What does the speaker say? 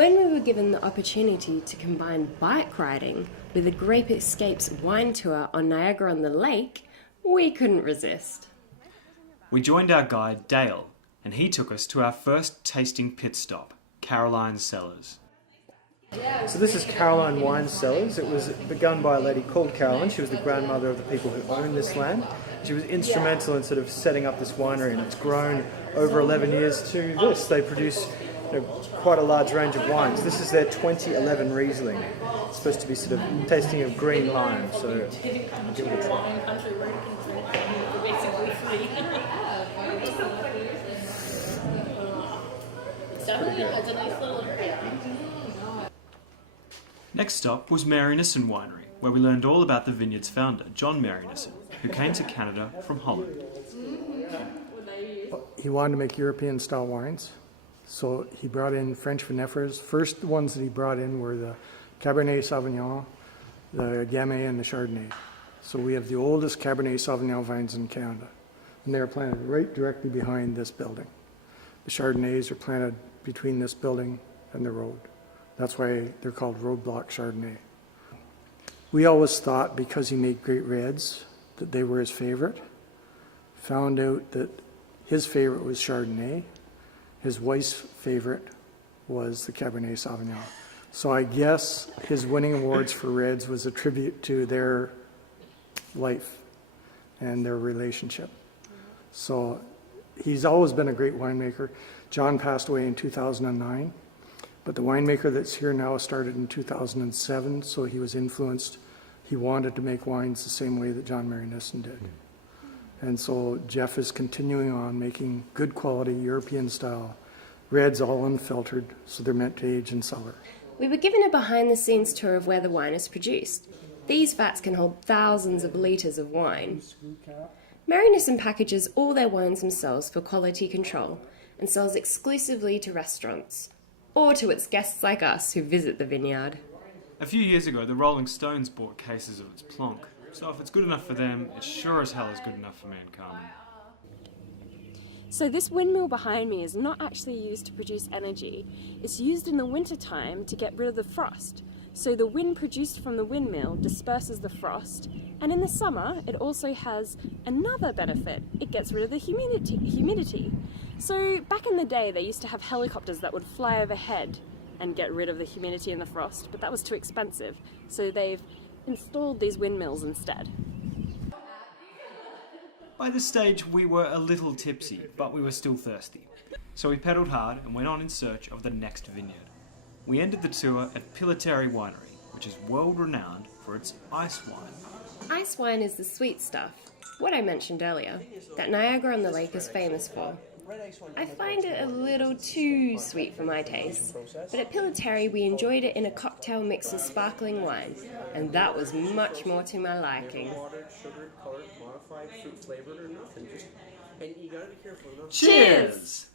When we were given the opportunity to combine bike riding with a Grape Escapes wine tour on Niagara on the Lake, we couldn't resist. We joined our guide Dale, and he took us to our first tasting pit stop, Caroline's Cellars. So this is Caroline Wine Cellars. It was begun by a lady called Caroline. She was the grandmother of the people who owned this land. She was instrumental in sort of setting up this winery, and it's grown over 11 years to this. They produce quite a large range of wines. This is their 2011 Riesling. It's supposed to be sort of tasting of green lime, so I'll give it a try. Next stop was Mary Nissen Winery, where we learned all about the vineyard's founder, John Mary Nissen, who came to Canada from Holland. He wanted to make European-style wines, so he brought in French vinifers. First ones that he brought in were the Cabernet Sauvignon, the Gamay, and the Chardonnay. So we have the oldest Cabernet Sauvignon vines in Canada, and they're planted right directly behind this building. The Chardonnays are planted between this building and the road. That's why they're called roadblock Chardonnay. We always thought because he made great reds that they were his favorite. Found out that his favorite was Chardonnay. His wife's favorite was the Cabernet Sauvignon. So I guess his winning awards for reds was a tribute to their life and their relationship. So he's always been a great winemaker. John passed away in 2009. But the winemaker that's here now started in 2007, so he was influenced. He wanted to make wines the same way that John Mary Nissen did. And so Jeff is continuing on making good quality European style reds, all unfiltered, so they're meant to age in cellar. We were given a behind the scenes tour of where the wine is produced. These vats can hold thousands of litres of wine. Mary Nissen packages all their wines themselves for quality control and sells exclusively to restaurants, or to its guests like us who visit the vineyard. A few years ago, the Rolling Stones bought cases of its plonk, so if it's good enough for them, it sure as hell is good enough for mankind. So this windmill behind me is not actually used to produce energy. It's used in the wintertime to get rid of the frost. So the wind produced from the windmill disperses the frost, and in the summer it also has another benefit. It gets rid of the humidity. So back in the day they used to have helicopters that would fly overhead and get rid of the humidity and the frost, but that was too expensive. So they've installed these windmills instead. By this stage we were a little tipsy, but we were still thirsty. So we pedalled hard and went on in search of the next vineyard. We ended the tour at Pillitteri Winery, which is world-renowned for its ice wine. Ice wine is the sweet stuff, what I mentioned earlier, that Niagara on the Lake is famous for. I find it a little too sweet for my taste, but at Pillitteri we enjoyed it in a cocktail mixed with sparkling wine, and that was much more to my liking. Cheers!